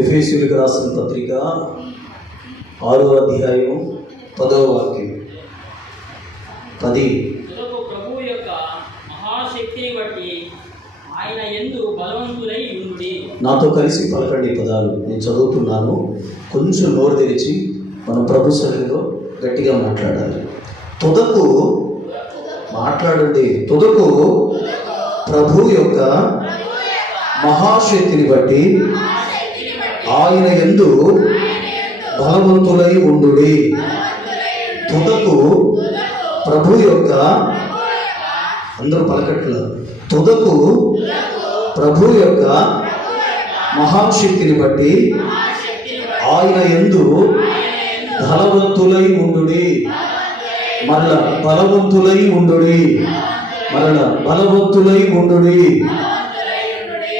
ఎఫెసీయులకు రాసిన పత్రిక 6వ అధ్యాయం 10వ వాక్యం. 10. ప్రభువు యొక్క మహాశక్తిని బట్టి ఆయన యందు బలవంతులై ఉండుడి. నాతో కలిసి పలకండి పదాలు. నేను చదువుతున్నాను, కొంచెం నోరు తెరిచి మనం ప్రభు సన్నిధిలో గట్టిగా మాట్లాడాలి. తుదకు మాట్లాడండి. తుదకు ప్రభు యొక్క మహాశక్తిని బట్టి ఆయన యందు బలవంతులై ఉండుడి. తుదకు ప్రభు యొక్క, అందరూ పలకట్ల, తుదకు ప్రభు యొక్క మహాశక్తిని బట్టి ఆయన యందు బలవంతులై ఉండుడి. మరల బలవంతులై ఉండుడి. మరల బలవంతులై ఉండుడి.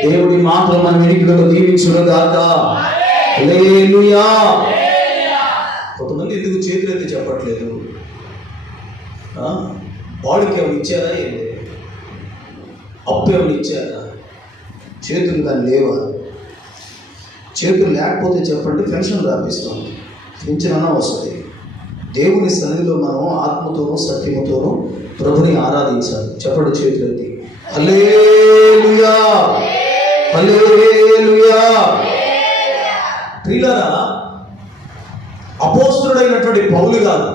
దేవుడి మాటలు మన వెనుకలో దీవించుగాక. హల్లెలూయా. కొంతమంది ఎందుకు చేతులు ఎత్తి చెప్పట్లేదు? బాడీకి ఏమైనా ఇచ్చారా? ఏంటి అప్పు ఏమైనా ఇచ్చారా? చేతులు కానీ లేవా? చేతులు లేకపోతే చెప్పండి, పెన్షన్ రాపిస్తాం, పెన్షన్ అన్నా వస్తుంది. దేవుని సన్నిధిలో మనం ఆత్మతోనూ సత్యముతోనూ ప్రభుని ఆరాధించాలి. చెప్పండి చేతులు ఎత్తి. హల్లెలూయా, హల్లెలూయా. ప్రియులారా, అపోస్తలుడైనటువంటి పౌలు గారు,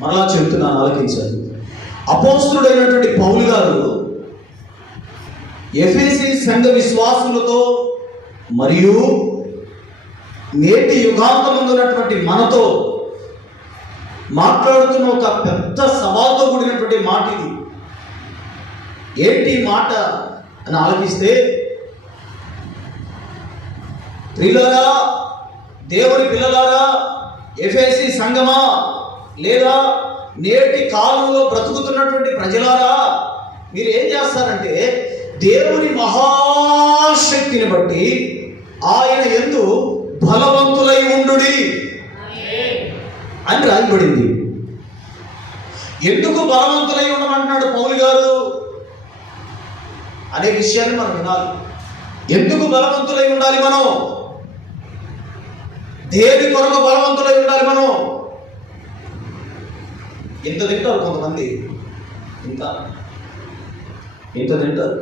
మరలా చెప్తున్నాను ఆలకించాలి, అపోస్తలుడైనటువంటి పౌలు గారు ఎఫెసీ సంఘ విశ్వాసులతో మరియు నేటి యుగాంతమందున్నటువంటి మనతో మాట్లాడుతున్న ఒక పెద్ద సవాల్తో కూడినటువంటి మాట ఇది. ఏంటి మాట అని ఆలోచిస్తే, ప్రియులారా, దేవుని పిల్లలారా, ఎఫెసీ సంఘమా, లేదా నేటి కాలంలో బ్రతుకుతున్నటువంటి ప్రజలారా, మీరు ఏం చేస్తారంటే దేవుని మహాశక్తిని బట్టి ఆయన యందు బలవంతులై ఉండుడి అని రాయబడింది. ఎందుకు బలవంతులై ఉండమంటున్నాడు పౌలు గారు అనే విషయాన్ని మనం వినాలి. ఎందుకు బలవంతులై ఉండాలి మనం? దేని కొరకు బలవంతులై ఉండాలి మనం? ఇంత తింటారు కొంతమంది, ఇంత తింటారు.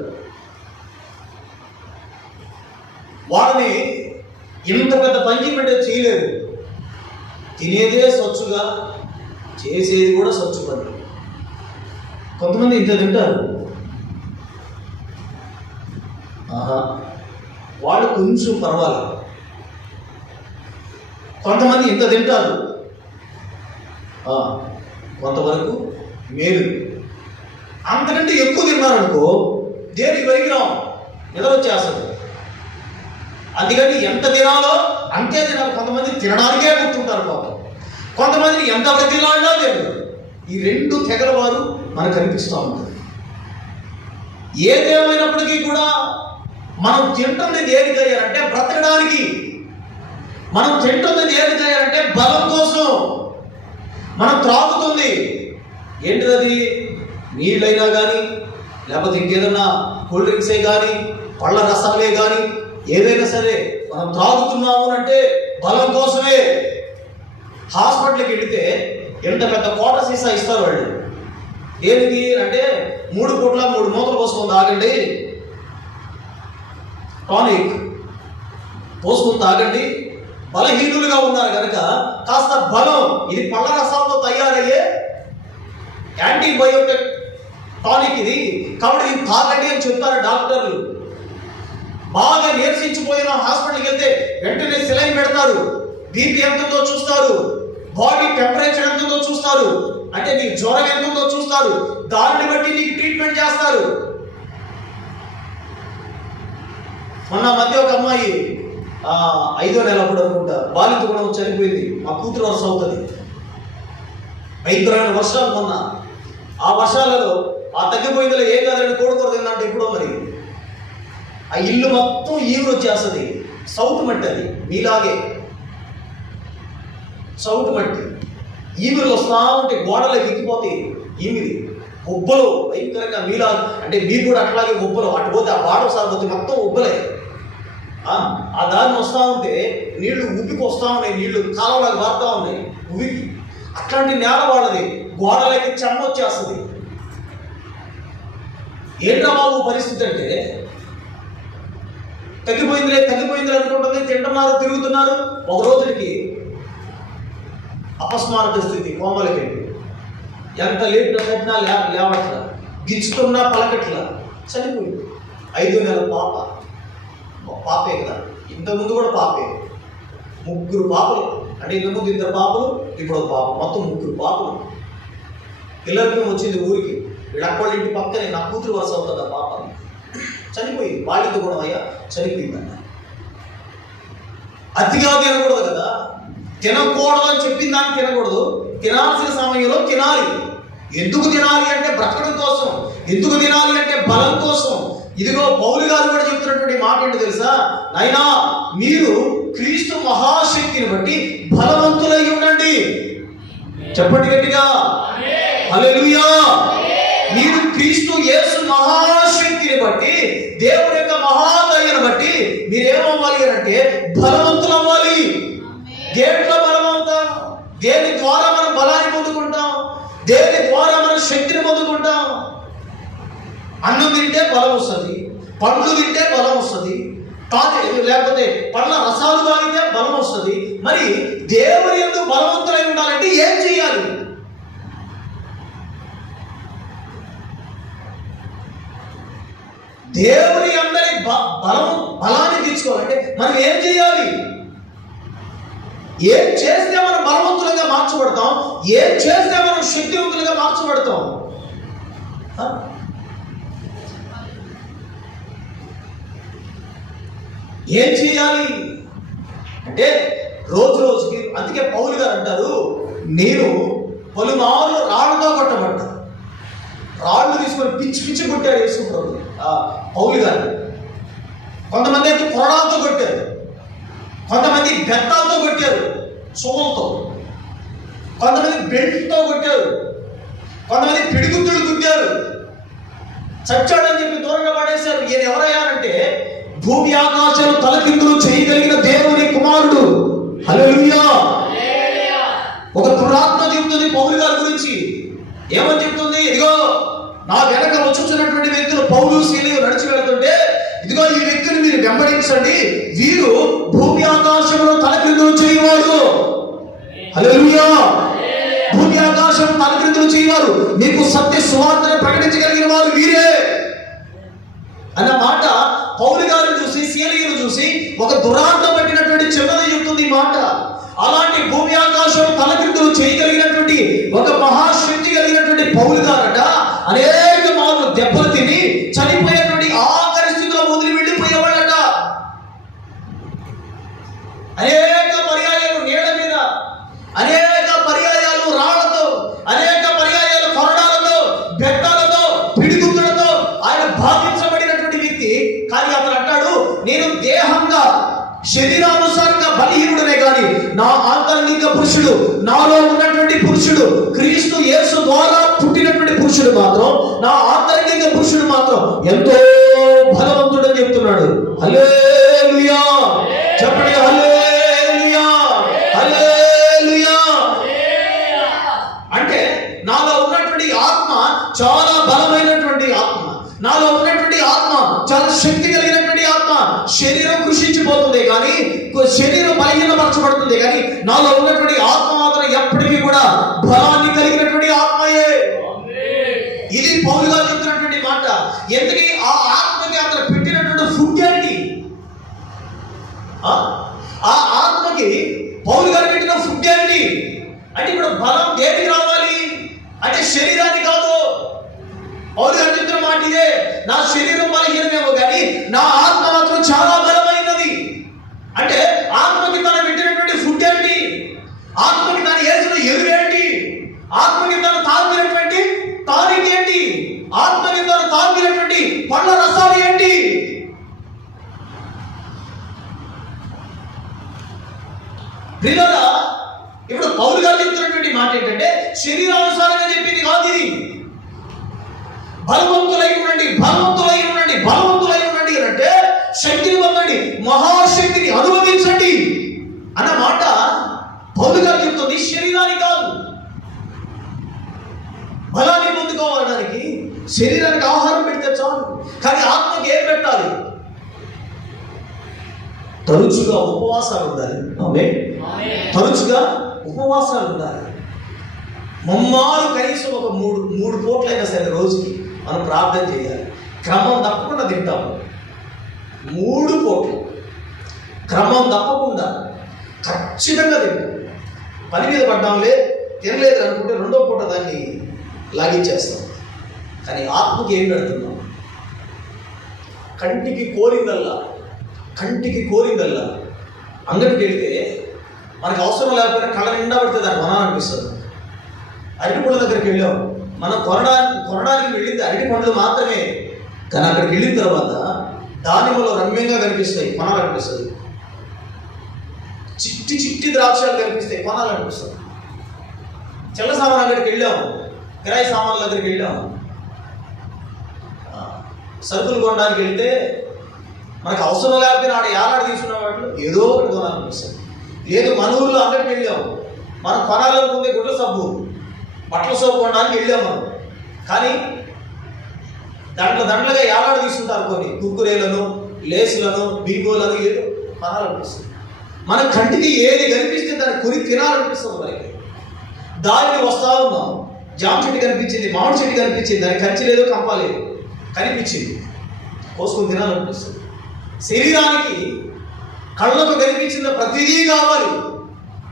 వాళ్ళని ఇంత పెద్ద పంచి పెట్టే చేయలేదు. తినేదే స్వచ్ఛగా, చేసేది కూడా స్వచ్ఛ పని. కొంతమంది ఇంత తింటారు. వాళ్ళు కొంచెం పర్వాలేదు. కొంతమంది ఇంత తింటారు, కొంతవరకు మేలు. అంతకంటే ఎక్కువ తిన్నారనుకో దేనికి పనికిరాం, నిద్ర వచ్చేస్తుంది. అందుకని ఎంత తినాలో అంతే తినాలి. కొంతమంది తినడానికే కూర్చుంటారు పాపం. కొంతమందికి ఎంత ప్రతిలాడినా లేదు. ఈ రెండు తెగల వారు మనకు కనిపిస్తూ ఉంటుంది. ఏదేమైనప్పటికీ కూడా మనం తింటుంది దేనికయ్యారంటే బ్రతకడానికి. మనం తింటుంది దేనికయ్యారంటే బలం కోసం. మనం త్రాగుతుంది ఏంటిది? నీళ్ళైనా కానీ, లేకపోతే ఇంకేదన్నా కూల్ డ్రింక్సే కానీ, పళ్ళ రసాలే కానీ, ఏదైనా సరే మనం త్రాగుతున్నాము అంటే బలం కోసమే. హాస్పిటల్కి వెళితే ఎంత పెద్ద కోట సీసా ఇస్తారు వాళ్ళు. దేనికి అంటే 3 పూట్ల 3 మూతలు పోసుకొని తాగండి, టానిక్ పోసుకొని తాగండి, బలహీనులుగా ఉన్నారు కనుక కాస్త బలం. ఇది పళ్ళ రసాలతో తయారయ్యే యాంటీబయోటిక్ టానిక్ ఇది, కాబట్టి ఇది తాగండి అని చెప్తారు డాక్టర్లు. బాగా నీరసించిపోయిన హాస్పిటల్కి వెళ్తే వెంటనే సెలైన్ పెడతారు, బీపీ ఎంతుందో చూస్తారు, బాడీ టెంపరేచర్ ఎంతుందో చూస్తారు, అంటే నీకు జ్వరం ఎంతుందో చూస్తారు, దానిని బట్టి నీకు ట్రీట్మెంట్ చేస్తారు. మొన్న మధ్య ఒక అమ్మాయి 5వ నెల అప్పుడు అనుకుంటా బాలింత కూడా చనిపోయింది. మా కూతురు వరుస అవుతుంది. భయంకరమైన వర్షాలు మొన్న. ఆ వర్షాలలో ఆ తగ్గిపోయిందిలో ఏం కాదండి కోడుకూర తిందంటే ఎప్పుడో మరి ఆ ఇల్లు మొత్తం ఈవురు వచ్చేస్తుంది. సౌత్ మట్టి, అది మీలాగే సౌత్ మట్టి. ఈమెలు వస్తా ఉంటే గోడలకు ఎక్కిపోతాయి. ఈమెది ఉబ్బలు భయంకరంగా మీలా అంటే మీరు కూడా అట్లాగే ఉబ్బలు అటు పోతే ఆ బాడ ఒకసారి పోతే మొత్తం ఉబ్బలే. ఆ దారిని వస్తూ ఉంటే నీళ్లు ఉబ్బికి వస్తూ ఉన్నాయి, నీళ్లు కాలంలాగా మారుతూ ఉన్నాయి ఉబ్బికి. అట్లాంటి నేల వాళ్ళది, గోడలకి చెమ్మ వచ్చేస్తుంది. ఏంట్రా బాబు పరిస్థితి అంటే, తగ్గిపోయిందిలే అనుకుంటుంది, తింటున్నారు, తిరుగుతున్నారు. ఒక రోజుకి అపస్మారక స్థితి, కోమలకి ఎంత లేపిన తగ్గినా లేవట్ల, గిచ్చుతున్నా పలకట్ల, చనిపోయింది. 5 నెలల పాపే కదా, ఇంతకుముందు కూడా పాపే. 3 పాపలు, అంటే ఇంతకుముందు 2 పాపలు, ఇప్పుడు ఒక పాప, మొత్తం 3 పాపలు. పిల్లలకి వచ్చింది ఊరికి, వీళ్ళ ఇంటి పక్కనే నా కూతురు వరుస అవుతుంది. ఆ పాప చనిపోయింది. బాధ్యత కూడా అయ్యా చనిపోయిందన్న. అతిగా తినకూడదు కదా, తినకూడదు అని చెప్పిన దాన్ని తినకూడదు, తినాల్సిన సమయంలో తినాలి. ఎందుకు తినాలి అంటే బ్రతకడం కోసం, ఎందుకు తినాలి అంటే బలం కోసం. ఇదిగో పౌలు గారు కూడా చెప్తున్నటువంటి మాట ఏంటో తెలుసా? నాయనా, మీరు క్రీస్తు మహాశక్తిని బట్టి బలవంతులై ఉండండి. చెప్పండి గట్టిగా, హల్లెలూయా. మీరు క్రీస్తు యేసు మహాశక్తిని బట్టి, దేవుని యొక్క మహాదయను బట్టి మీరేమవ్వాలి అంటే బలవంతులు అవ్వాలి. దేంట్లో బలం అవుతాం? దేని ద్వారా మనం బలాన్ని పొందుకుంటాం? దేని ద్వారా మనం శక్తిని పొందుకుంటాం? అన్నం తింటే బలం వస్తుంది, పండ్లు తింటే బలం వస్తుంది, లేకపోతే పండ్ల రసాలు తాగితే బలం వస్తుంది. మరి దేవుని యందు బలవంతులై ఉండాలంటే ఏం చేయాలి? దేవుని అందరి బలాన్ని తీసుకోవాలంటే మనం ఏం చేయాలి? ఏం చేస్తే మనం బలవంతులుగా మార్చబడతాం? ఏం చేస్తే మనం శక్తివంతులుగా మార్చబడతాం? ఏం చేయాలి అంటే రోజు రోజుకి. అందుకే పౌలు గారు అంటారు, నేను పలుమార్లు రాళ్ళతో కొట్టబడ్డా. రాళ్ళు తీసుకొని పిచ్చి పిచ్చి కొట్టారు యేసుప్రభు పౌలు గారు. కొంతమంది అయితే కొరడాలతో కొట్టారు, కొంతమంది బెత్తాలతో కొట్టారు, సోమలతో, కొంతమంది బెల్ట్తో కొట్టారు, కొంతమంది పిడిగుద్దులు గుద్దారు, చచ్చాడని చెప్పి దూరంగా పడేశారు. ఈయన ఎవరయ్యారంటే భూమి ఆకాశాలు తలకిందులు చేయగలిగిన దేవుని కుమారుడు. హల్లెలూయా. ఒక దురాత్మ చెబుతుంది పౌలు గారి గురించి. ఏమని చెప్తుంది? ఇదిగో నా వెనక వచ్చుచున్నటువంటి వ్యక్తులు పౌలు శీలలు నడిచి వెళ్తుంటే, ఇదిగో ఈ వ్యక్తిని మీరు వెంబడించండి, వీరు భూమి ఆకాశంలో తలకిందులు చేయవారు. హల్లెలూయా. భూమి ఆకాశం తలకిందులు చేయవారు, మీకు సత్య సువార్తను ప్రకటించగలిగిన వారు వీరే అన్న మాట పౌలు గారిని చూసి, శీలలను చూసి ఒక దురాత్మ పట్టినటువంటి చిన్నది చెప్తుంది ఈ మాట. అలాంటి భూమి ఆకాశం తలకిందులు చేయగలిగినటువంటి ఒక మహాశక్తి కలిగినటువంటి పౌలు గారట అనేక మార్లు దెబ్బలు తిని చనిపోయేటువంటి ఆఖరి స్థితిలో వదిలి వెళ్ళిపోయేవాళ్ళట. అనేక పర్యాయాలు నీళ్ళ మీద, అనేక పర్యాయాలు రాళ్లతో, అనేక పర్యాయాలు కొరడాలతో, బెత్తాలతో, పిడిగుద్దులతో ఆయన బాధించబడినటువంటి వ్యక్తి. కానీ అతను అంటాడు, నేను దేహంగా శరీరానుసారంగా బలహీనుడనే కానీ నా ఆంతరంగిక పురుషుడు, నాలో ఉన్నటువంటి పురుషుడు, క్రీస్తు యేసు ద్వారా పుట్టినటువంటి పురుషుడు మాత్రం, నా ఆంతరంగిక పురుషుడు మాత్రం ఎంతో బలవంతుడని చెప్తున్నాడు. హల్లెలూయా. చెప్పండి హల్లెలూయా, హల్లెలూయా. అంటే నాలో ఉన్నటువంటి ఆత్మ చాలా బలమైనటువంటి ఆత్మ, నాలో ఉన్నటువంటి ఆత్మ చాలా శక్తి కలిగినటువంటి ఆత్మ. శరీరం కృషించిపోతుంది కానీ, శరీరం బలహీనపరచబడుతుంది కానీ, నాలో ఉన్నటువంటి ఆత్మ మాత్రం ఎప్పటికీ కూడా బలాన్ని కలిగినటువంటి ఆత్మయే. ఇది పౌలు గారు చెప్తున్నటువంటి మాట. ఎందుకని ఆ ఆత్మకి అతను పెట్టినటువంటి ఫుడ్ ఏంటి? ఆ ఆత్మకి పౌలు గారు పెట్టిన ఫుడ్ ఏంటి అంటే, ఇప్పుడు బలం దేనికి రావాలి అంటే శరీరాన్ని కాదు. పౌలు గారు చెప్తున్న మాట ఇదే, నా శరీరం బలహీనమేమో కానీ నా ఆత్మ మాత్రం చాలా బలమైనది. అంటే ఆత్మకి తను పెట్టినటువంటి ఫుడ్ ఏంటి? ఆత్మకి తను వేసిన ఎరువేంటి? ఆత్మకి తను తాగినటువంటి టానిక్ ఏంటి? ఆత్మకి తను తాగినటువంటి పండ్ల రసాలు ఏంటి? ప్రియులారా, ఇప్పుడు పౌలు గారు చెప్తున్నటువంటి మాట ఏంటంటే, తరుచుకోవడానికి శరీరానికి ఆహారం పెడితే చాలు. కానీ ఆత్మకి ఏం పెట్టాలి? తరచుగా ఉపవాసాలు ఉండాలి. తరచుగా ఉపవాసాలు ఉండాలి. ముమ్మారు కనీసం ఒక మూడు పూట్లైనా సరే రోజుకి మనం ప్రార్థన చేయాలి. క్రమం తప్పకుండా తింటాము. 3 పూట్లు క్రమం తప్పకుండా ఖచ్చితంగా తింటాం. పని మీద పడ్డాంలే తినలేదు అనుకుంటే 2వ పూట దాన్ని లాగించేస్తాం. కానీ ఆత్మకి ఏం పెడుతున్నాం? కంటికి కోరిందల్లా అంగడికి వెళ్తే మనకు అవసరం లేకపోయినా కళ్ళ నిండా పడితే దాన్ని కొనాలనిపిస్తుంది. అరటి పండ్ల దగ్గరికి వెళ్ళాం, మనం కొనడానికి వెళ్ళింది అరటి పండ్లు మాత్రమే. కానీ అక్కడికి వెళ్ళిన తర్వాత దానిమ్మలో రమ్యంగా కనిపిస్తాయి, కొనాలనిపిస్తుంది. చిట్టి ద్రాక్షలు కనిపిస్తాయి, కొనాలనిపిస్తుంది. చెల్ల సామాన్ దగ్గరికి వెళ్ళాము, కిరాయి సామాన్ల దగ్గరికి వెళ్ళాము, సరుకులు కొనడానికి వెళ్తే మనకు అవసరం లేకపోయినా ఆడ ఏలాడ తీసుకున్న వాటిలో ఏదో ఒకటి కొనాలనిపిస్తుంది. లేదు మన ఊళ్ళో అందరికి వెళ్ళాము, మనం కొనాలనుకుంటే గుడ్ల సబ్బు బట్టల సోపు కొనడానికి వెళ్ళాము మనం. కానీ దండలుగా ఏలాడ తీసుకుంటారు కొన్ని కుక్కురేలను, లేసులను, బీగోలను, ఏదో కొనాలనిపిస్తుంది. మన కంటికి ఏది కనిపిస్తే దాన్ని కొని తినాలనిపిస్తుంది. మనకి దారిని వస్తా ఉన్నాం, జామ చెట్టు కనిపించింది, మామిడి చెట్టు కనిపించింది, దానికి కంచి లేదు కంప లేదు, కనిపించింది, కోసుకొని తినాలనిపిస్తుంది. శరీరానికి కళ్ళకు కనిపించిన ప్రతిదీ కావాలి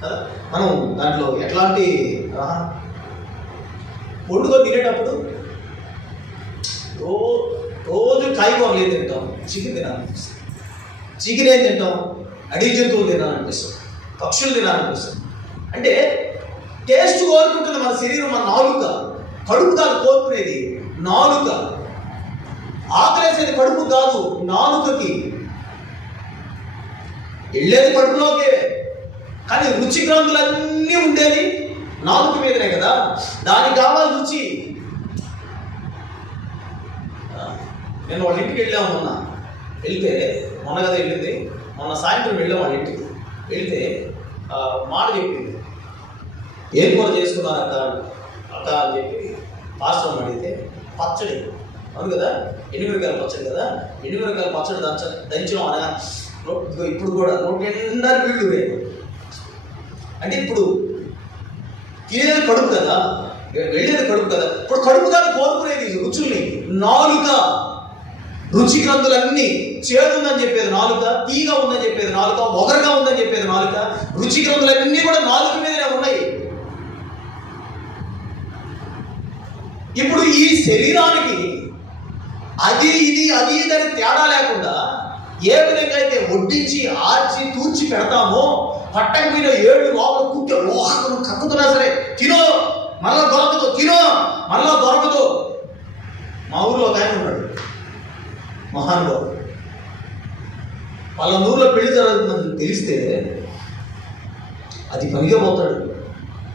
కదా. మనం దాంట్లో ఎట్లాంటి వండుకొని తినేటప్పుడు రోజు కాయగూరలు ఏం తింటాం? చికెన్ తినాలనిపిస్తుంది. చికెన్ ఏం తింటాం? అడవి జంతువులు తినాలనిపిస్తుంది, పక్షులు తినాలనిపిస్తుంది. అంటే టేస్ట్ కోరుకుంటుంది మన శరీరం, మన నాలుక. కడుపు కాదు కోరుకునేది, నాలుక. ఆకలేసేది కడుపు కాదు, నాలుకకి. వెళ్ళేది కడుపులోకే, కానీ రుచి గ్రంథులన్నీ ఉండేది నాలుక మీదనే కదా. దానికి కావాలి రుచి. నేను వాళ్ళ ఇంటికి వెళ్ళాము మొన్న కదా వెళ్ళింది. మొన్న సాయంత్రం వెళ్ళాం వాళ్ళ ఇంటికి. వెళ్తే మాట చెప్పింది, ఏం కూర చేసుకున్నారు అక్క అని చెప్పి పాస్టర్ అడిగితే, పచ్చడి అవును కదా, ఎండుమిరకాయల పచ్చడి కదా, ఎండుమిరకాయల పచ్చడి దంచడం అనగా ఇప్పుడు కూడా నోటి నిండా వీళ్ళు లేదు. అంటే ఇప్పుడు తినేది కడుపు కదా, వెళ్ళేది కడుపు కదా. ఇప్పుడు కడుపు కాదు కోరుకునేది రుచుల్ని. నాలుక రుచి గ్రంథులన్నీ. చేదు ఉందని చెప్పేది నాలుక, తీగా ఉందని చెప్పేది నాలుక, ఒగరుగా ఉందని చెప్పేది నాలుక. రుచి గ్రంథులన్నీ కూడా నాలుక మీదనే ఉన్నాయి. ఇప్పుడు ఈ శరీరానికి అది దాని తేడా లేకుండా ఏ విధంగా అయితే వడ్డించి ఆర్చి తూర్చి పెడతామో, పట్టక మీద 7 లోపల కుట్టి కక్కుతున్నా సరే తినో, మళ్ళా దొరకదు, తినో మళ్ళా దొరకదు. మా ఊరిలో ఒక ఆయన ఉన్నాడు, మహానుభావుడు. వాళ్ళ ఊరిలో పెళ్లి జరుగుతుందని తెలిస్తే అది పనిగా పోతాడు.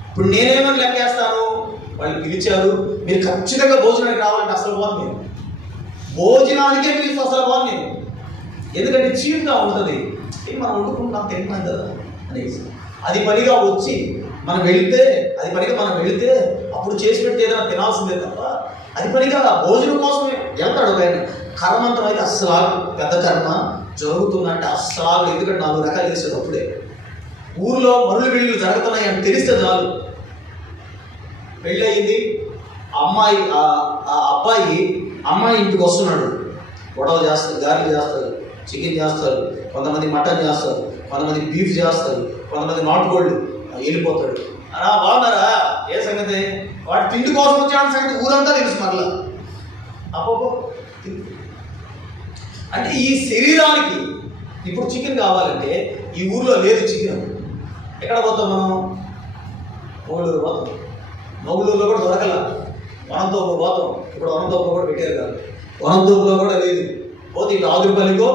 ఇప్పుడు నేనేమని లెక్కేస్తాను? వాళ్ళు పిలిచారు, మీరు ఖచ్చితంగా భోజనానికి రావాలంటే అసలు పోను నేను. భోజనానికే పిలిస్తే అసలు పోను నేను. ఎందుకంటే చీప్గా ఉంటుంది. మనం వండుకుంటున్నాం, తింటున్నాం కదా అనేసి అది పనిగా వచ్చి మనం వెళితే అప్పుడు చేసి పెడితే ఏదైనా తినాల్సిందే తప్ప అది పనిగా భోజనం కోసమే వెళ్తాడు ఒక ఆయన. కర్మంతం అయితే అస్సలు పెద్ద కర్మ జరుగుతుందంటే అస్సలు. ఎందుకంటే 4 రకాలు చేసేది అప్పుడే. ఊర్లో మరులు వీళ్ళు జరుగుతున్నాయి అని తెలిస్తే చాలు. పెళ్ళి అయింది, అబ్బాయి అమ్మాయి ఇంటికి వస్తున్నాడు. గొడవ చేస్తారు, గారెలు చేస్తారు, చికెన్ చేస్తారు, కొంతమంది మటన్ చేస్తారు, కొంతమంది బీఫ్ చేస్తారు, కొంతమంది నాటుకోళ్ళు. వెళ్ళిపోతాడు. అలా బాగున్నారా, ఏ సంగతి? వాడు తిండి కోసం వచ్చాడు సంగతి ఊరంతా తెలుసు మరలా. అబ్బో, అంటే ఈ శరీరానికి ఇప్పుడు చికెన్ కావాలంటే ఈ ఊర్లో లేదు చికెన్. ఎక్కడ పోతాం మనం? మొగుళూరు పోతాం. మొగుళూరులో కూడా దొరకల. వనంతోపు పోతాం. ఇప్పుడు వనంతోపు కూడా పెట్టారు కాదు, వనంతోపులో కూడా లేదు. పోతే ఇటు ఆదురుపల్లికో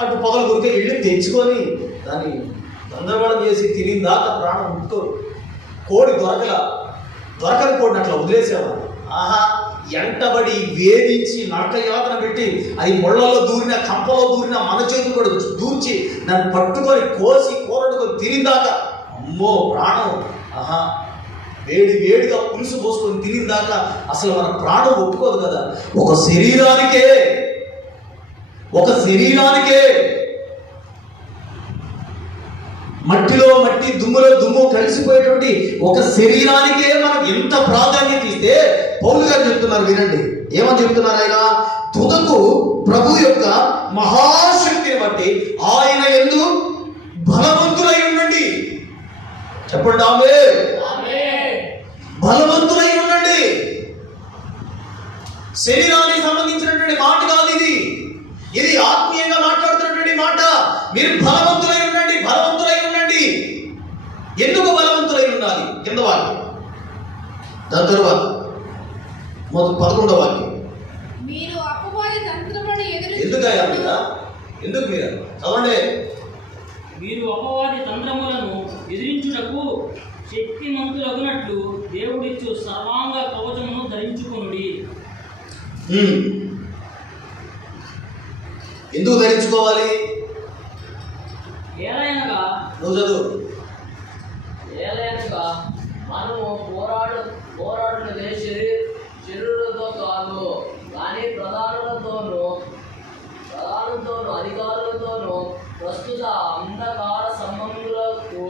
అటు పొగలు కొరికే వెళ్ళి తెచ్చుకొని దాన్ని గందరగోళం చేసి తిని దాకా ప్రాణం ఉంటుకోరు. కోడి దొరకని కోడిని అట్లా వదిలేసేవారు. ఎంటబడి వేధించి నడక యాతన పెట్టి అది ముళ్ళలో దూరిన, కంపలో దూరిన, మన చేతులు కూడా దూర్చి దాన్ని పట్టుకొని కోసి కూరడుకొని తినిందాక అమ్మో ప్రాణం. వేడి వేడిగా పులుసు పోసుకొని తిరిగిన దాకా అసలు మన ప్రాణం ఒప్పుకోదు కదా. ఒక శరీరానికే మట్టిలో మట్టి, దుమ్ములో దుమ్ము కలిసిపోయేటువంటి ఒక శరీరానికే మనం ఎంత ప్రాధాన్యత ఇస్తే, పౌలు గారు చెప్తున్నారు, వినండి ఏమని చెప్తున్నారు ఆయన. తుదకు ప్రభు యొక్క మహాశక్తిని బట్టి ఆయన యందు బలవంతులై ఉండండి. చెప్పండి ఆమేన్. బలవంతులై ఉండండి. శరీరానికి సంబంధించినటువంటి మాట కాదు ఇది ఆత్మీయంగా మాట్లాడుతున్నటువంటి మాట. మీరు బలవంతులై ఉండండి, బలవంతులై ఉండండి. ఎందుకు బలవంతులై ఉండాలి? కింద వాక్యం, దాని తరువాత 11వ వాక్యం. మీరు అపవాది తంత్రములను ఎందుకయ్యా ఎందుకు మీరు చదవండి. మీరు అపవాది తంత్రములను ఎదిరించుటకు శక్తిమంతులగునట్లు దేవుడిచ్చు సర్వాంగ కవచమును ధరించుకొనుడి. ఎందుకు ధరించుకోవాలి? ఏలయనగా నువ్వు చదువు. ఏలయనగా మనము పోరాడునదే శరీరులతో కాదు, కానీ ప్రధానులతోనూ అధికారులతోనూ ప్రస్తుత అంధకార సంబంధులకు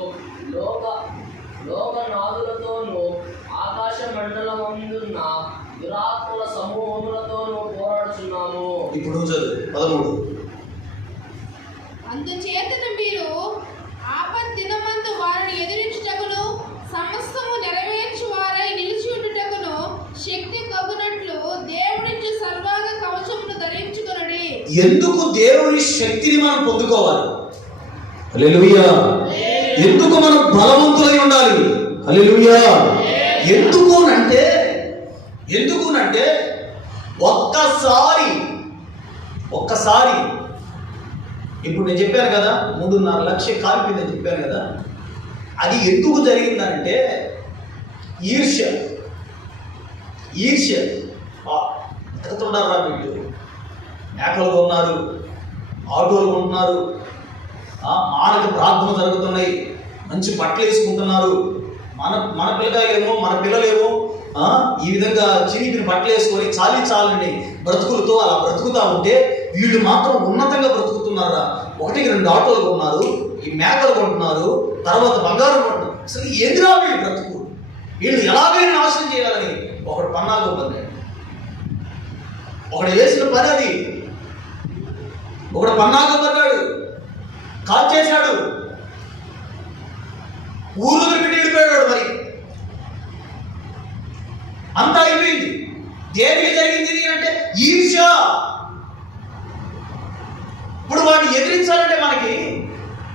లోకనాథులతోనూ ఆకాశ మండలమందున్న దురాత్మల సమూహములతోనూ పోరాడుచున్నాము. ఇప్పుడు చదువు 13. అందుచేతను మీరు ఆపద్దినమందు వారిని ఎదిరించుటకును సమస్తము నెరవేర్చువారై నిలిచి ఉండుటకును శక్తి కగునట్లు దేవుడిచ్చు సర్వాంగ కవచమును ధరించుకొనుడి. ఎందుకు దేవుని శక్తిని మనం పొందుకోవాలి? హల్లెలూయా. ఎందుకు మనం బలవంతులై ఉండాలి? హల్లెలూయా. ఎందుకునంటే ఒక్కసారి ఇప్పుడు నేను చెప్పాను కదా, 3.5 లక్షలు కాలిపోయిందని చెప్పాను కదా. అది ఎందుకు జరిగిందంటే ఈర్ష్య. ఎడుతున్నారా వీళ్ళు? మేకలు కొన్నారు, ఆటోలు కొంటున్నారు, ఆనకి ప్రార్థన జరుగుతున్నాయి, మంచి బట్టలు వేసుకుంటున్నారు. మన పిల్లగాలేమో, మన పిల్లలేమో ఈ విధంగా చిరిగిన బట్టలు వేసుకొని చాలని బ్రతుకులతో అలా బ్రతుకుతా ఉంటే, వీళ్ళు మాత్రం ఉన్నతంగా బ్రతుకుతున్నారా? 1-2 ఆటోలు కొన్నారు, ఈ మేకలు కొంటున్నారు, తర్వాత బంగారం కొంటున్నారు. అసలు ఎదురా వీళ్ళు బ్రతుకు? వీళ్ళు ఎలాగైనా నాశనం చేయాలని ఒకడు పన్నాగం పన్నాడు. ఒకడు వేసిన పని అది. ఒకడు పన్నాగం పన్నాడు, కాల్ చేశాడు, ఊరు పెట్టి వెళ్ళిపోయాడు. మరి అంతా అయిపోయింది. దేనికి జరిగింది అంటే ఈర్ష్య. ఇప్పుడు వాడిని ఎదిరించాలంటే మనకి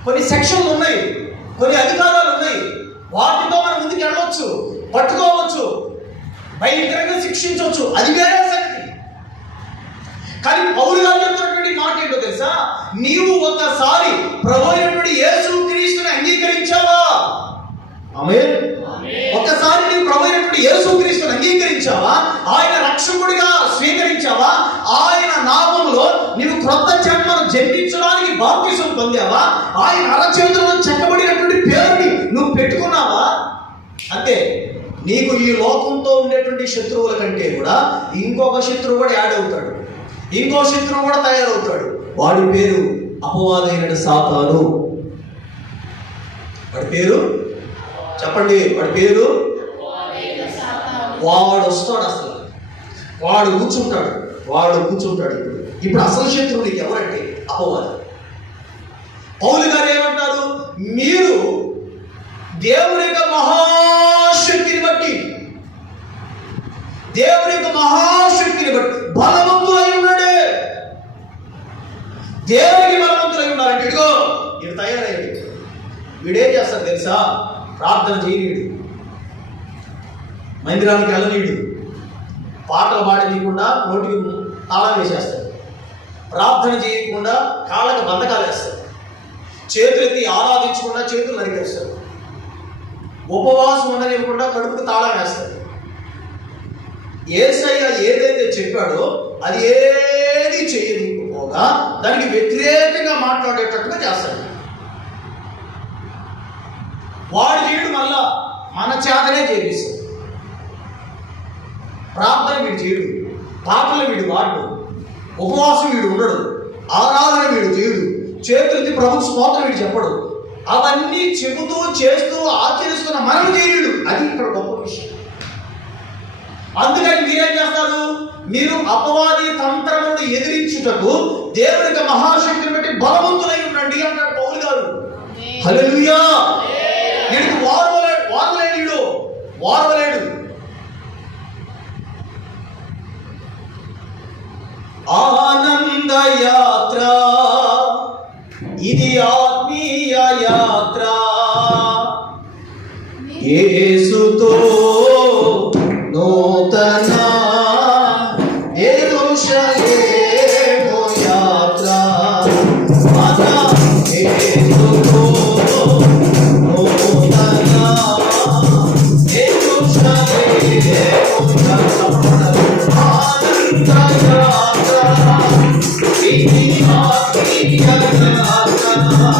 కొన్ని సెక్షన్లు ఉన్నాయి, కొన్ని అధికారాలు ఉన్నాయి. వాటితో మనం ముందుకు వెళ్ళవచ్చు, పట్టుకోవచ్చు, భయంకరంగా శిక్షించవచ్చు. అది వేరే సంగతి. కానీ పౌలు గారు చెప్తున్నటువంటి మాట ఏంటో తెలుసా? నీవు ఒక్కసారి ప్రభు అయినటువంటి యేసుక్రీస్తుని అంగీకరించావా? ఆమేన్. ఒక్కసారి నీవు ప్రభు అయినటువంటి యేసుక్రీస్తుని అంగీకరించావా? ఆయన రక్షకుడిగా స్వీకరించావా? ఆయన నామములో నీవు క్రొత్త జన్మను జన్మించడానికి బాప్తిసం పొందావా? ఆయన అరచేతుల్లో చెక్కబడినటువంటి పేరుని నువ్వు పెట్టుకున్నావా? అంతే. నీకు ఈ లోకంతో ఉండేటువంటి శత్రువుల కంటే కూడా ఇంకొక శత్రువు కూడా యాడ్ అవుతాడు, ఇంకో శత్రువు కూడా తయారవుతాడు. వాడి పేరు అపవాదైన సాతాను. వాడి పేరు చెప్పండి, వాడి పేరు. వాడు వస్తాడు, అసలు వాడు కూర్చుంటాడు. ఇప్పుడు అసలు శత్రువు నీకు ఎవరంటే అపవాది. పౌలు గారు ఏమంటారు? మీరు దేవుని యొక్క మహాశక్తిని బట్టి బలవంతులై ఉన్నాడే. దేవునికి బలవంతులై ఉన్నారంటే ఇదిగో వీడు తయారయ్యాడు. వీడేం చేస్తాడు తెలుసా? ప్రార్థన చేయనీయుడు, మందిరానికి వెళ్ళనీయుడు, పాటలు పాడనీయకుండా నోటికి తాళం వేసేస్తాడు, ప్రార్థన చేయకుండా కాళ్ళకి బంధకాలు వేస్తాడు, చేతులకి ఆరాధించకుండా చేతులు నరికేస్తాడు, ఉపవాసం ఉండనివ్వకుండా కడుపుకు తాళం వేస్తాడు. యేసయ్య ఏదైతే చెప్పాడో అది ఏది చేయకపోగా దానికి వ్యతిరేకంగా మాట్లాడేటట్టుగా చేస్తాడు. వాడు చేయడు, మన చేతనే చేపిస్తాం. ప్రార్థన వీడు చేయడు, పాటలు వీడు వాడు, ఉపవాసం వీడు ఉండడు, ఆరాధన వీడు చేయడు, చేతులెత్తి ప్రభు స్తోత్రం వీడు చెప్పడు. అవన్నీ చెబుతూ చేస్తూ ఆచరిస్తున్న మనం చేయడు. అది ఇక్కడ గొప్ప విషయం. అందుకని మీరేం చేస్తారు? మీరు అపవాది తంత్రములను ఎదిరించుటకు దేవునికి మహాశక్తిని బట్టి బలవంతులై ఉండండి అంటాడు పౌలు గారు. హల్లెలూయా. వీడికి వారవలేడు. ఆనంద యాత్ర ఇది, ఆత్మీయ యాత్ర, యేసుతో నూతన యెరూషలేము యాత్ర, మన యేసుతో నూతన యెరూషలేము యాత్ర, ఆనంద యాత్ర ఇది,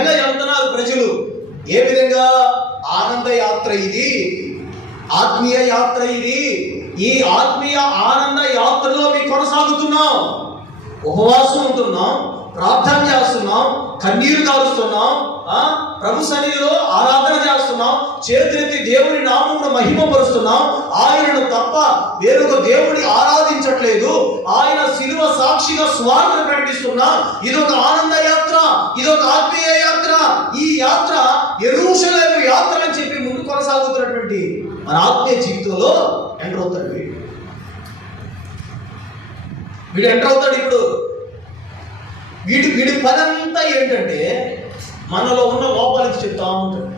ఆత్మీయ యాత్ర, యేసుతో ఏ విధంగా? ఆనంద యాత్ర ఇది, ఆత్మీయ యాత్ర ఇది. ఈ ఆత్మీయ ఆనంద యాత్రలో మేము కొనసాగుతున్నాం. ఉపవాసం ఉంటున్నాం, ప్రార్థన చేస్తున్నాం, కన్నీరు కారుస్తున్నాం, ప్రభు సన్నిధిలో ఆరాధన చేస్తున్నాం, చేతులెత్తి దేవుని నామమును మహిమపరుస్తున్నాం. ఆయనను తప్ప వేరొక దేవుని ఆరాధించట్లేదు. ఆయన శిలువ సాక్షిగా స్వార్థ ప్రకటిస్తున్నాం. ఇదొక ఆనంద యాత్ర, ఇదొక ఆత్మీయ యాత్ర. ఈ యాత్ర యెరూషలేము యాత్ర అని చెప్పి ముందు కొనసాగుతున్నటువంటి మన ఆత్మీయ జీవితంలో ఎంటర్ అవుతాడు వీడు ఎంటర్ అవుతాడు. ఇప్పుడు వీడి పని అంతా ఏంటంటే మనలో ఉన్న లోపాలకి చెప్తా ఉంటాడు,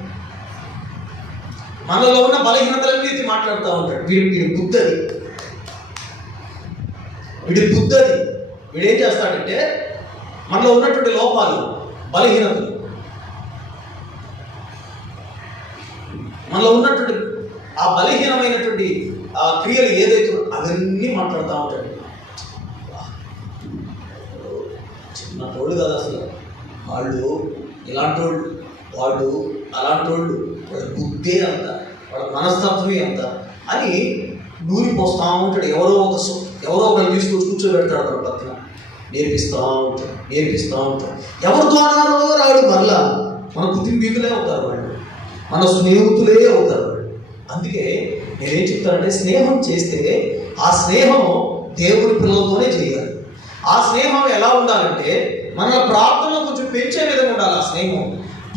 మనలో ఉన్న బలహీనతలన్నీ మాట్లాడుతూ ఉంటాడు. వీడి బుద్ధది. వీడేం చేస్తాడంటే మనలో ఉన్నటువంటి లోపాలు, బలహీనతలు, మనలో ఉన్నటువంటి ఆ బలహీనమైనటువంటి ఆ క్రియలు ఏదైతే అవన్నీ మాట్లాడుతూ ఉంటాడు. చిన్న తోడు కదా అసలు, వాళ్ళు ఇలాంటి వాళ్ళు, వాడు అలాంటి వాళ్ళు, వాళ్ళ బుద్ధే అంత, వాళ్ళ మనస్తత్వమే అంత అని నూరిపోస్తూ ఉంటాడు. ఎవరో ఒకరు తీసుకొచ్చి కూర్చోబెడతాడు వాళ్ళ పక్కన, నేర్పిస్తూ ఉంటాడు. ఎవరి ద్వారానో రాడు, మరలా మన కుటుంబీకులే అవుతారు వాళ్ళు, మన స్నేహితులే అవుతారు వాళ్ళు. అందుకే నేనేం చెప్తానంటే, స్నేహం చేస్తే ఆ స్నేహం దేవుని పిల్లలతోనే చేయాలి. ఆ స్నేహం ఎలా ఉండాలంటే, మన ప్రార్థనలో కొంచెం పెంచే విధంగా ఉండాలి ఆ స్నేహం,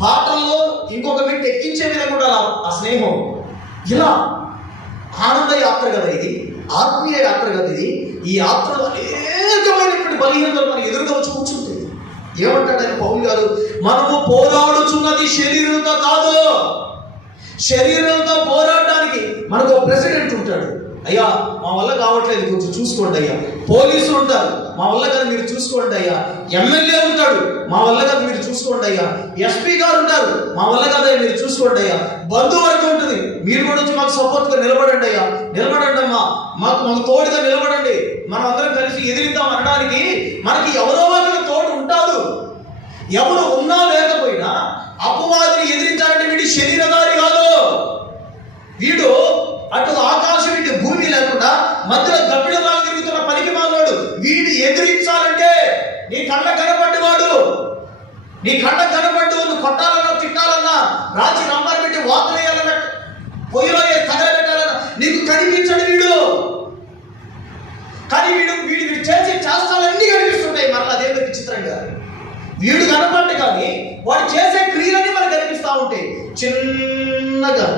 పాటల్లో ఇంకొక వ్యక్తి ఎక్కించే విధంగా ఉండాలి ఆ స్నేహం. ఇలా ఆనంద యాత్ర కదా ఇది, ఆత్మీయ యాత్ర కదా ఇది. ఈ యాత్రలో అనేకమైనటువంటి బలహీనతలు మనకు ఎదురుగా వచ్చి కూర్చుంటుంది. ఏమంటాడు ఆయన పౌలు గారు? మనము పోరాడుచున్నది శరీరంతో కాదు. శరీరంతో పోరాడడానికి మనకు ఒక ప్రెసిడెంట్ ఉంటాడు. అయ్యా మా వల్ల కావట్లేదు, కొంచెం చూసుకోండి అయ్యా. పోలీసులు ఉంటారు, మా వల్ల కాదు మీరు చూసుకోండి అయ్యా. ఎమ్మెల్యే ఉంటాడు, మా వల్ల కాదు మీరు చూసుకోండి అయ్యా. ఎస్పీ గారు ఉంటారు, మా వల్ల కాదు మీరు చూసుకోండి అయ్యా. బంధువర్గం ఉంటుంది, మీరు కూడా వచ్చి మాకు సపోర్ట్గా నిలబడండి అయ్యా, నిలబడండి అమ్మా, మాకు తోడుగా నిలబడండి, మనం అందరం కలిసి ఎదిరిద్దాం అనడానికి మనకి ఎవరో ఒకరు తోడు ఉంటారు. ఎవరు ఉన్నా లేకపోయినా అపవాదిని ఎదిరించాలంటే వీడి శరీరధారి కాదు. వీడు అటు ఆకాశం ఇటు భూమి లేకుండా మధ్యలో గబ్బిడలాగా తిరుగుతున్న పనికి మానవాడు. వీడు ఎదిరించాలంటే నీ కళ్ళ కనబడ్డవాడు, నీ కళ్ళ కనబడ్డు, నువ్వు కొట్టాలన్నా తిట్టాలన్నా రాజీ రంబాలు పెట్టి వాతలేయాలన్నా పొయ్యిలో తగలబెట్టాలన్నా నీకు కనిపించడు వీడు. కానీ వీడు చేసే చేష్టాలన్నీ కనిపిస్తుంటాయి మరలా. అదేదో విచిత్రంగా వీడు కనపడ్డ కానీ వాడు చేసే క్రియలన్నీ మనకు కనిపిస్తూ ఉంటాయి. చిన్నగా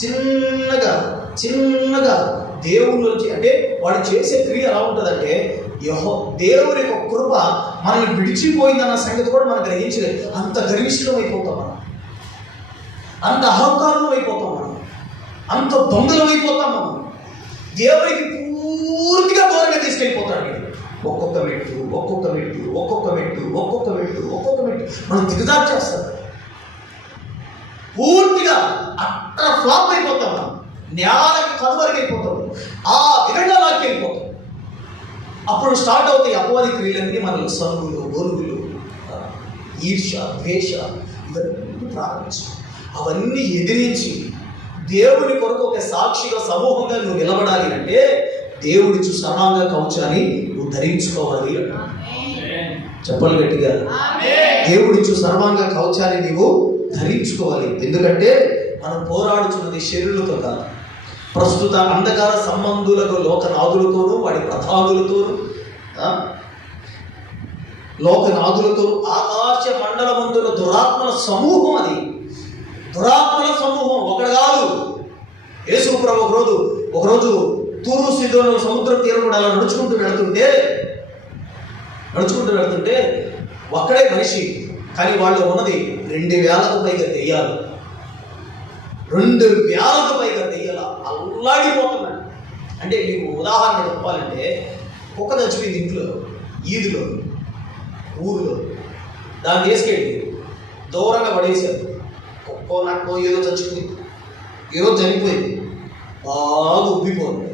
చిన్నగా చిన్నగా దేవుళ్ళొచ్చి, అంటే వాడు చేసే క్రియ ఎలా ఉంటుందంటే దేవుని యొక్క కృప మనల్ని విడిచిపోయిందన్న సంగతి కూడా మనం గ్రహించలేదు. అంత గర్విష్ఠం అయిపోతాం మనం, అంత అహంకారం అయిపోతాం మనం, అంత దొంగలం అయిపోతాం మనం. దేవునికి పూర్తిగా దూరంగా తీసుకెళ్ళిపోతాడు. ఒక్కొక్క మెట్టు ఒక్కొక్క మెట్టు ఒక్కొక్క మెట్టు ఒక్కొక్క మెట్టు ఒక్కొక్క మెట్టు మనం దిగజారు చేస్తాడు. పూర్తిగా అట్లా ఫ్లాప్ అయిపోతాం మనం, నేలకి కనుమరుగు అయిపోతాం, ఆ విధంగా లాక్కెళ్ళిపోతాం. అప్పుడు స్టార్ట్ అవుతాయి అపవాది క్రియలన్నీ మనలో. సనుగులు, గొలుగులు, ఈర్ష, ద్వేష ఇవన్నీ ప్రారంభించాం. అవన్నీ ఎదిరించి దేవుని కొరకు ఒక సాక్షిగా సమూహంగా నువ్వు నిలబడాలి అంటే దేవుడి సర్వాంగ కవచాన్ని నువ్వు ధరించుకోవాలి. చెప్పాలి గట్టిగా, దేవుడి సర్వాంగ కవచాన్ని నీవు ధరించుకోవాలి. ఎందుకంటే మనం పోరాడుతున్నది శరీరులతో కాదు, ప్రస్తుత అంధకార సంబంధులకు, లోకనాథులతోనూ వాడి ప్రధానులతోనూ, లోకనాథులతో ఆకాశ మండలమందుల దురాత్మల సమూహం. అది దురాత్మల సమూహం, ఒకటి కాదు. యేసు ప్రభు ఒకరోజు తూరు సీదోను సముద్రం తీరం కూడా అలా నడుచుకుంటూ వెళుతుంటే ఒక్కడే మనిషి, కానీ వాళ్ళు ఉన్నది 2000కు పైగా దెయ్యాలు. 2000కు పైగా దెయ్యాలు అల్లాడిపోతున్నాడు. అంటే మీకు ఉదాహరణ చెప్పాలంటే, కుక్క చచ్చిపోయింది ఇంట్లో, ఈదులో, ఊరిలో, దాన్ని తీసుకెళ్ళి దూరంగా పడేశారు. కుక్కో నక్కో ఏదో చచ్చిపోయింది, ఈరోజు చనిపోయింది, బాగా ఉబ్బిపోయింది,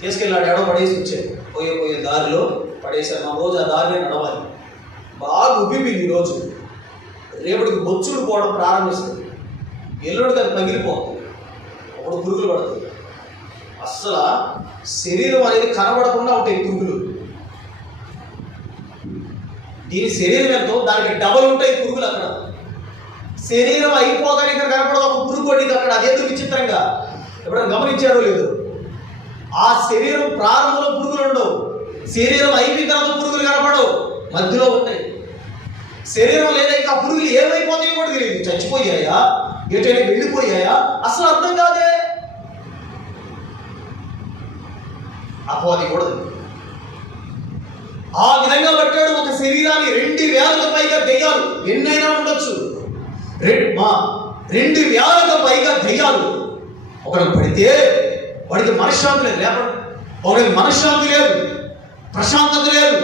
తీసుకెళ్ళాడు, ఎడో పడేసి వచ్చారు. పోయే దారిలో పడేశారు. నా రోజు ఆ దారిలో నడవాలి, బాగా ఉబ్బిపోయింది. ఈరోజు రేపటికి బొచ్చుడు పోవడం ప్రారంభిస్తుంది, ఎల్లుడికి అది పగిలిపోతుంది, అప్పుడు పురుగులు పడుతుంది. అస్సలు శరీరం అనేది కనబడకుండా ఉంటాయి పురుగులు. దీని శరీరం ఎంతో దానికి డబల్ ఉంటాయి పురుగులు. అక్కడ శరీరం అయిపోగానే ఇక్కడ కనపడదు ఒక పురుగు కొట్టింది అక్కడ. అదేందుకు విచిత్రంగా ఎప్పుడైనా గమనించారో లేదు. ఆ శరీరం ప్రారంభంలో పురుగులు ఉండవు, శరీరం అయిపోయిన తర్వాత పురుగులు కనపడవు, మధ్యలో ఉంటాయి. శరీరం లేదా ఇంకా పురుగులు ఏమైపోతాయో కూడా తెలియదు, చచ్చిపోయాయా, ఎటైనా వెళ్ళిపోయాయా, అసలు అర్థం కాదే. అపవాది కూడా ఆ విధంగా పట్టాడు ఒక శరీరాన్ని. 2000కు పైగా దెయ్యాలు, ఎన్నైనా ఉండొచ్చు, 2000కు పైగా దెయ్యాలు. ఒకడు పడితే వాడికి మనశ్శాంతి లేదు, లేపండి, ఒకడికి మనశ్శాంతి లేదు, ప్రశాంతత లేదు,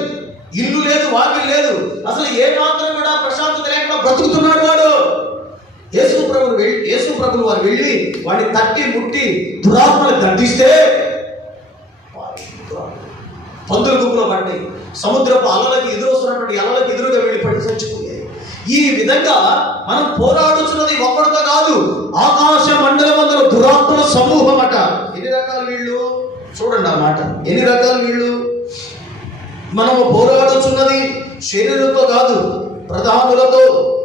ఇల్లు లేదు, వాకిలు లేదు, అసలు ఏ మాత్రం కూడా ప్రశాంతత లేకుండా బ్రతుకుతున్నాడు వాడు. యేసు ప్రభువు వారు వెళ్ళి వాడిని తట్టి ముట్టి దురాత్మలు దండిస్తే పందుల గుంపులో పడ్డాయి, సముద్రపు అలలకి ఎదురొస్తున్నటువంటి అలలకు ఎదురుగా వెళ్ళి పడి చచ్చిపోయాయి. ఈ విధంగా మనం పోరాడుతున్నది ఒక్కడితో కాదు, ఆకాశ మండలమందుల దురాత్మల సమూహం అట. ఎన్ని రకాలు వీళ్ళు చూడండి అన్నమాట, ఎన్ని రకాలు వీళ్ళు. మనము పోరాడుతున్నది శరీరంతో కాదు, ప్రధానులతో,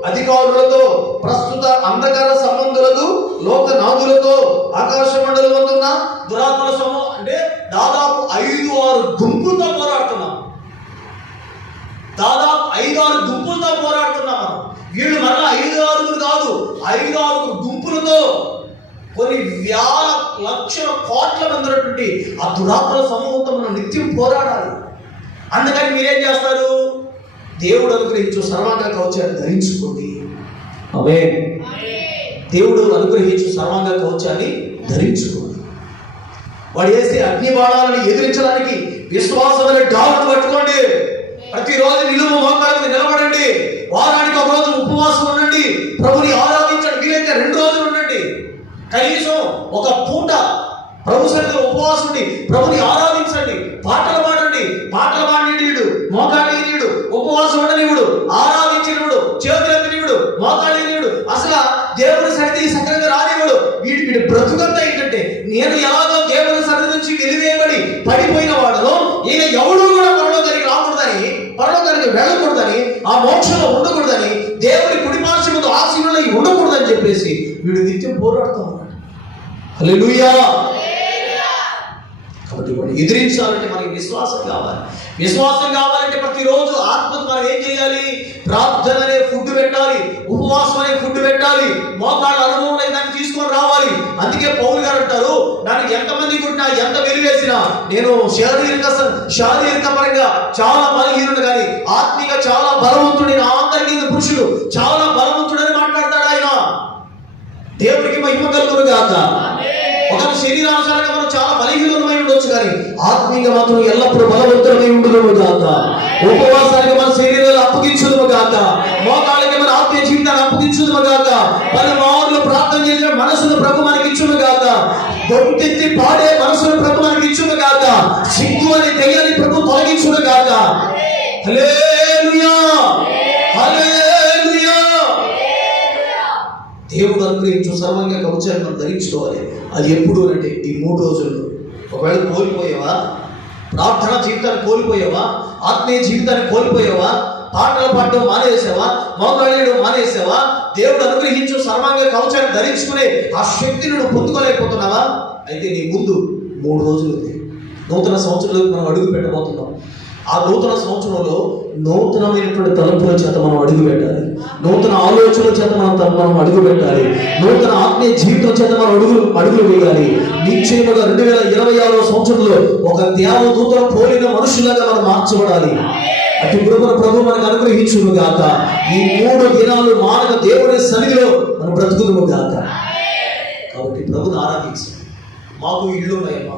అధికారులతో, ప్రస్తుత అంధకార సంబంధులతో, లోకనాథులతో, ఆకాశ మండలమందున్న దురాత్మల సమూహం. అంటే దాదాపు 5-6 గుంపులతో పోరాడుతున్నాం, దాదాపు 5-6 గుంపులతో పోరాడుతున్నాం మనం. వీళ్ళు మరలా 5-6 కాదు, 5-6 గుంపులతో కొన్ని వేల లక్షల కోట్ల మంది ఉన్నటువంటి ఆ దురాత్మల సమూహంతో మనం నిత్యం పోరాడాలి. అందుకని మీరేం చేస్తారు, దేవుడు అనుగ్రహించు సర్వాంగ కవచాన్ని ధరించుకోండి. ఆమేన్. దేవుడు అనుగ్రహించు సర్వాంగ కవచాన్ని ధరించుకోండి. వాడు వేసే అగ్ని బాణాలను ఎదిరించడానికి విశ్వాసం అనే డాలును పట్టుకోండి. ప్రతిరోజు నిలువు మోకాళ్ళ మీద నిలబడండి. వారానికి ఒక రోజు ఉపవాసం ఉండండి. ప్రభుని ఆరాధించండి. వీలైతే 2 రోజులు ఉండండి. కనీసం ఒక పూట ప్రభు సన్నిధిలో ఉపవాసం ఉండి ప్రభుని ఆరాధించండి. పాటలు పాడండి. పాటలు పాడినీయుడు, మోకాళ్ళీయుడు, ఉపవాసం ఉండనివుడు, ఆరాధించినవుడు, చేతులెత్తినవుడు, మోకాళ్ళీయుడు, అసలు దేవుని సన్నిధి సక్రంగా రానివాడు. వీడి బ్రతుకంతా ఏంటంటే నేను ఎలాగో దేవుని సన్నిధి నుంచి వెలివేయబడి పడిపోయిన వాడును, ఇక ఎవడు కూడా పరలోకానికి రాకూడదని, పరలోకానికి వెళ్ళకూడదని, ఆ మోక్షంలో ఉండకూడదని, దేవుని కుడిపార్శ్వముతో ఆశీనులై ఉండకూడదని చెప్పేసి వీడు నిత్యం పోరాడుతూ ఉన్నాడు. హల్లెలూయా. కాబట్టి వాడు ఎదిరించాలంటే మనకి విశ్వాసం కావాలి. విశ్వాసం కావాలంటే ప్రతిరోజు ఆత్మకు మనం ఏం చేయాలి? ప్రార్థన అనే ఫుడ్ పెట్టాలి, ఉపవాసం అనే ఫుడ్ పెట్టాలి, మోకాళ్ళ అనుభవం అనే దాన్ని తీసుకొని రావాలి. అందుకే పౌలు గారు అంటారు, దానికి ఎంతమంది కొట్టినా ఎంత వెలివేసినా నేను శారీరక పరంగా చాలా బలహీనుడు కానీ ఆత్మీయ చాలా బలవంతుడు, ఆంతరిక పురుషుడు చాలా బలవంతుడని మాట్లాడతాడు ఆయన. దేవుడికి మహిమ కలుగును గాక. ఒక శరీరానుసారంగా మనం చాలా బలహీనమై ఉండొచ్చు కానీ ఆత్మీయంగా మాత్రం ఎల్లప్పుడూ బలవంతులమై ఉండును గాక. ఉపవాసానికి మన శరీరాలు అప్పగించుదుము గాక. మోకాళ్ళకి మన ఆత్మీయ జీవితాన్ని అప్పగించుదుము గాక. 10 మార్లు ప్రార్థన చేసిన మనసును ప్రభు మనకి ఇచ్చును గాక. గొంతెత్తి పాడే మనసును ప్రభు మనకి ఇచ్చును గాక. సిగ్గు అనే దెయ్యాన్ని ప్రభు తొలగించును గాక. హల్లెలూయా, హల్లెలూయా. దేవుడు అనుగ్రహించు సర్వంగా కవచాన్ని మనం ధరించుకోవాలి. అది ఎప్పుడు అంటే ఈ 3 రోజుల్లో. ఒకవేళ కోల్పోయావా, ప్రార్థన జీవితాన్ని కోల్పోయావా, ఆత్మీయ జీవితాన్ని కోల్పోయావా, పాటలు పాడడం మానేసావా, మోకాళ్ళేయడం మానేసావా, దేవుడు అనుగ్రహించు సర్వంగా కవచాన్ని ధరించుకునే ఆ శక్తిని నువ్వు పొందుకోలేకపోతున్నావా? అయితే నీ ముందు 3 రోజులు ఉంది. నూతన సంవత్సరంలో మనం అడుగు పెట్టబోతున్నాం. ఆ నూతన సంవత్సరంలో నూతనమైనటువంటి తలంపుల చేత మనం అడుగు పెట్టాలి. నూతన ఆలోచనల చేత మనం అడుగు పెట్టాలి. నూతన ఆత్మీయ జీవితం చేత మనం అడుగులు వేయాలి. నిశ్చయముగా 2026వ సంవత్సరంలో ఒక దేవదూతను పోలిన మనుషులుగా మనం మార్చబడాలి. అటు ప్రభు మనకు అనుగ్రహించును గాక. ఈ 3 దినాలు మానక దేవుని సన్నిధిలో మనం బ్రతుకుదుము గాక. కాబట్టి ప్రభుని ఆరాధించాలి. మాకు ఇళ్ళు ఉన్నాయమ్మా,